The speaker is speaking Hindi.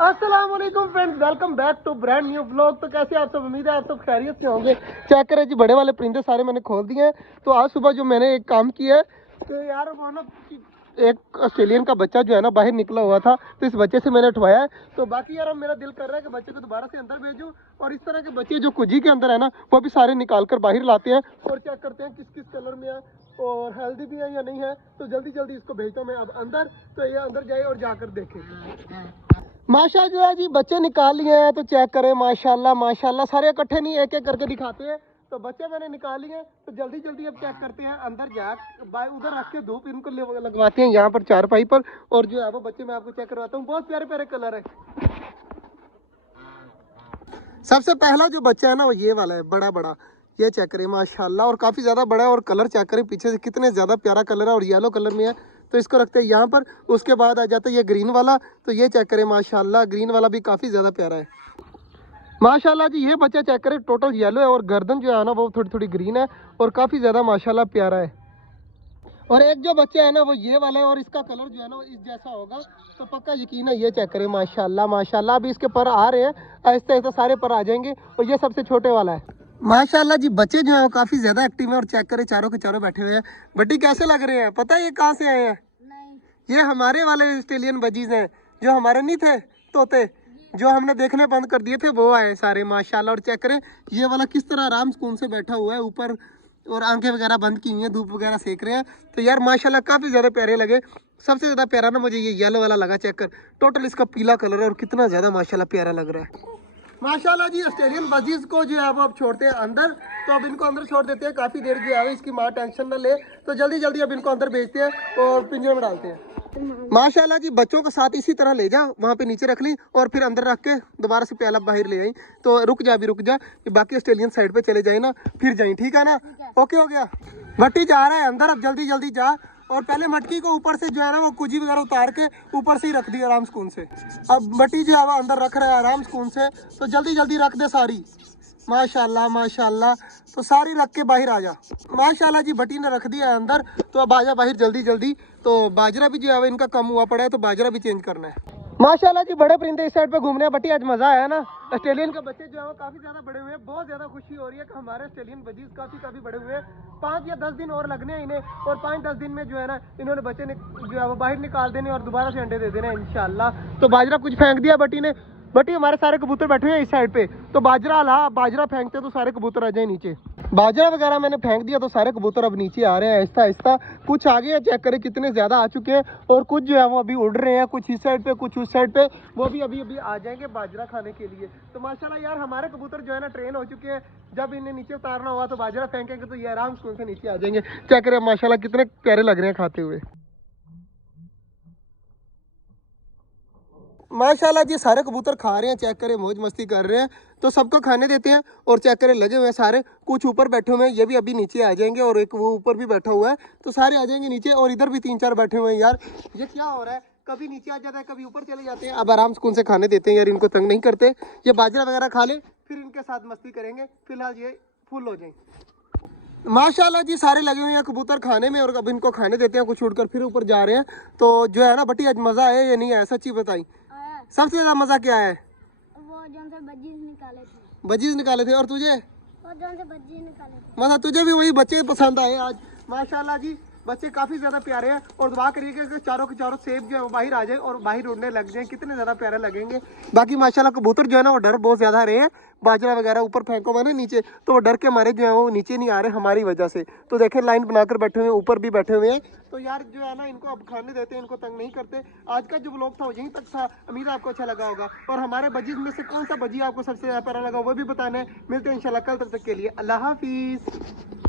अस्सलाम वालेकुम friends, welcome back to brand new vlog. तो कैसे आप सब, उम्मीद है आप सब खैरियत से होंगे। चेक करें जी, बड़े वाले परिंदे सारे मैंने खोल दिए हैं। तो आज सुबह जो मैंने एक काम किया है, तो यार वो ना एक ऑस्ट्रेलियन का बच्चा जो है ना बाहर निकला हुआ था, तो इस बच्चे से मैंने उठवाया है। तो बाकी यार अब मेरा दिल कर रहा है कि बच्चे को दोबारा से अंदर भेजूं, और इस तरह के बच्चे जो कुजी के अंदर है ना, वो भी सारे निकाल कर बाहर लाते हैं और चेक करते हैं किस किस कलर में है और हेल्दी भी है या नहीं है। तो जल्दी जल्दी इसको भेजता हूँ मैं अब अंदर, तो ये अंदर जाए और जाकर देखे। माशाल्लाह जी बच्चे निकाल लिए हैं, तो चेक करें माशाल्लाह माशाल्लाह, सारे इकट्ठे नहीं, एक एक करके दिखाते हैं। तो बच्चे मैंने निकाल लिए, तो जल्दी जल्दी अब चेक करते हैं अंदर जा उधर रख के धूप इनको लगवाते हैं यहाँ पर चारपाई पर। और जो है वो बच्चे मैं आपको चेक करवाता हूँ, बहुत प्यारे प्यारे कलर है। सबसे पहला जो बच्चा है ना वो ये वाला है, बड़ा बड़ा, ये चेक करें माशाल्लाह, और काफ़ी ज़्यादा बड़ा है। और कलर चेक करें पीछे से कितने ज़्यादा प्यारा कलर है, और येलो कलर में है। तो इसको रखते हैं यहाँ पर। उसके बाद आ जाता है ये ग्रीन वाला, तो ये चेक करें माशाल्लाह, ग्रीन वाला भी काफ़ी ज़्यादा प्यारा है माशाल्लाह जी। ये बच्चा चेक करें टोटल येलो है, और गर्दन जो है ना वो थोड़ी थोड़ी ग्रीन है, और काफ़ी ज़्यादा माशाल्लाह प्यारा है। और एक जो बच्चा है ना वो ये वाला है, और इसका कलर जो है ना वो इस जैसा होगा, तो पक्का यकीन है। ये चेक करें माशाल्लाह माशाल्लाह, अभी इसके पर आ रहे हैं, आहिस्ता आहिस्ता सारे पर आ जाएंगे। और ये सबसे छोटे वाला है माशाल्लाह जी। बच्चे जो है वो काफ़ी ज़्यादा एक्टिव है, और चेक करें चारों के चारों बैठे हुए हैं। बड्डी कैसे लग रहे हैं, पता है ये कहाँ से आए हैं? नहीं। ये हमारे वाले ऑस्ट्रेलियन बजीज हैं, जो हमारे नहीं थे तोते, जो हमने देखने बंद कर दिए थे, वो आए सारे माशाल्लाह। और चेक करें ये वाला किस तरह आराम सुकून से बैठा हुआ है ऊपर, और आंखें वगैरह बंद की हुई हैं, धूप वगैरह सेक रहे हैं। तो यार माशाल्लाह काफ़ी ज़्यादा प्यारे लगे। सबसे ज़्यादा प्यारा ना मुझे ये येलो वाला लगा। चेक कर, टोटल इसका पीला कलर है, और कितना ज़्यादा माशाल्लाह प्यारा लग रहा है माशाल्लाह जी। ऑस्ट्रेलियन बजीज को जो है वो अब छोड़ते हैं अंदर, तो अब इनको अंदर छोड़ देते हैं। काफ़ी देर जो है इसकी माँ टेंशन ना ले, तो जल्दी जल्दी अब इनको अंदर भेजते हैं और पिंजरे में डालते हैं माशाल्लाह जी। बच्चों को साथ इसी तरह ले जा, वहाँ पे नीचे रख ली, और फिर अंदर रख के दोबारा से प्याला बाहर ले आई। तो रुक जा, भी रुक जा, बाकी ऑस्ट्रेलियन साइड पे चले जाए ना, फिर जाए, ठीक है ना? ओके हो गया। भट्टी जा रहा है अंदर, अब जल्दी जल्दी जा। और पहले मटकी को ऊपर से जो है ना वो कुजी वगैरह उतार के ऊपर से ही रख दी आराम सुकून से। अब मट्टी जो है वो अंदर रख रहा है आराम सुकून से, तो जल्दी जल्दी रख दे सारी माशाल्लाह माशाल्लाह। तो सारी रख के बाहर आ जा माशाल्लाह जी। भट्टी ने रख दिया है अंदर, तो अब आ जा बाहर जल्दी जल्दी। तो बाजरा भी जो है इनका कम हुआ पड़ा है, तो बाजरा भी चेंज करना है माशाल्लाह जी। बड़े परिंदे इस साइड पे घूमने हैं। बट्टी आज मजा आया ना। ऑस्ट्रेलियन के बच्चे जो है वो काफी ज्यादा बड़े हुए हैं, बहुत ज्यादा खुशी हो रही है कि हमारे ऑस्ट्रेलियन बजीज काफी बड़े हुए हैं। 5 या 10 दिन और लगने हैं इन्हें, और 5-10 दिन में जो है ना इन्होंने बच्चे जो है वो बाहर निकाल देने और दोबारा से अंडे दे देने इंशाल्लाह। तो बाजरा कुछ फेंक दिया बट्टी ने। बट्टी हमारे सारे कबूतर बैठे हुए हैं इस साइड पे, तो बाजरा ला, बाजरा फेंकते तो सारे कबूतर आ जाए नीचे। बाजरा वगैरह मैंने फेंक दिया, तो सारे कबूतर अब नीचे आ रहे हैं आहिस्ता आहिस्ता। कुछ आगे है, चेक करें कितने ज्यादा आ चुके हैं, और कुछ जो है वो अभी उड़ रहे हैं, कुछ इस साइड पे कुछ उस साइड पे, वो भी अभी अभी आ जाएंगे बाजरा खाने के लिए। तो माशाल्लाह यार हमारे कबूतर जो है ना ट्रेन हो चुके हैं, जब इन्हें नीचे उतारना हुआ तो बाजरा फेंकेंगे तो ये आराम से नीचे आ जाएंगे। चेक करें माशाल्लाह कितने प्यारे लग रहे हैं खाते हुए माशाल्लाह जी। सारे कबूतर खा रहे हैं, चेक करें मौज मस्ती कर रहे हैं। तो सबको खाने देते हैं, और चेक करें लगे हुए हैं सारे। कुछ ऊपर बैठे हुए हैं, ये भी अभी नीचे आ जाएंगे, और एक वो ऊपर भी बैठा हुआ है, तो सारे आ जाएंगे नीचे। और इधर भी 3-4 बैठे हुए हैं। यार ये क्या हो रहा है, कभी नीचे आ जाता है कभी ऊपर चले जाते हैं। अब आराम से उनसे खाने देते हैं यार, इनको तंग नहीं करते। ये बाजरा वगैरह खा ले, फिर इनके साथ मस्ती करेंगे। फिलहाल ये फुल हो जाए माशाल्लाह जी। सारे लगे हुए हैं कबूतर खाने में, और अब इनको खाने देते हैं। कुछ उड़कर फिर ऊपर जा रहे हैं। तो जो है ना बट्टी आज मजा आया या नहीं आया, सच्ची बताई? सबसे ज्यादा मजा क्या है? वो जो से बजीज निकाले थे। और तुझे? वो जो से बजीज निकाले थे। मतलब तुझे भी वही बच्चे पसंद आए आज माशाल्लाह जी। बच्चे काफी ज्यादा प्यारे हैं, और दुआ करिए कि चारों के चारों सेब जो है वो बाहर आ जाए और बाहर उड़ने लग जाए, कितने ज्यादा प्यारे लगेंगे। बाकी माशाल्लाह कबूतर जो है ना वो डर बहुत ज्यादा रहे हैं। बाजरा वगैरह ऊपर फेंको मैंने नीचे, तो वो डर के मारे जो है वो नीचे नहीं आ रहे हमारी वजह से। तो देखें लाइन बनाकर बैठे हुए हैं, ऊपर भी बैठे हुए हैं। तो यार जो है ना इनको अब खाने देते हैं, इनको तंग नहीं करते। आज का जो व्लॉग था वो यहीं तक था, उम्मीद है आपको अच्छा लगा होगा। और हमारे बजीज में से कौन सा बजी आपको सबसे ज्यादा प्यारा लगा वो भी बताना है। मिलते हैं इंशाल्लाह कल, तब तक के लिए अल्लाह हाफिज।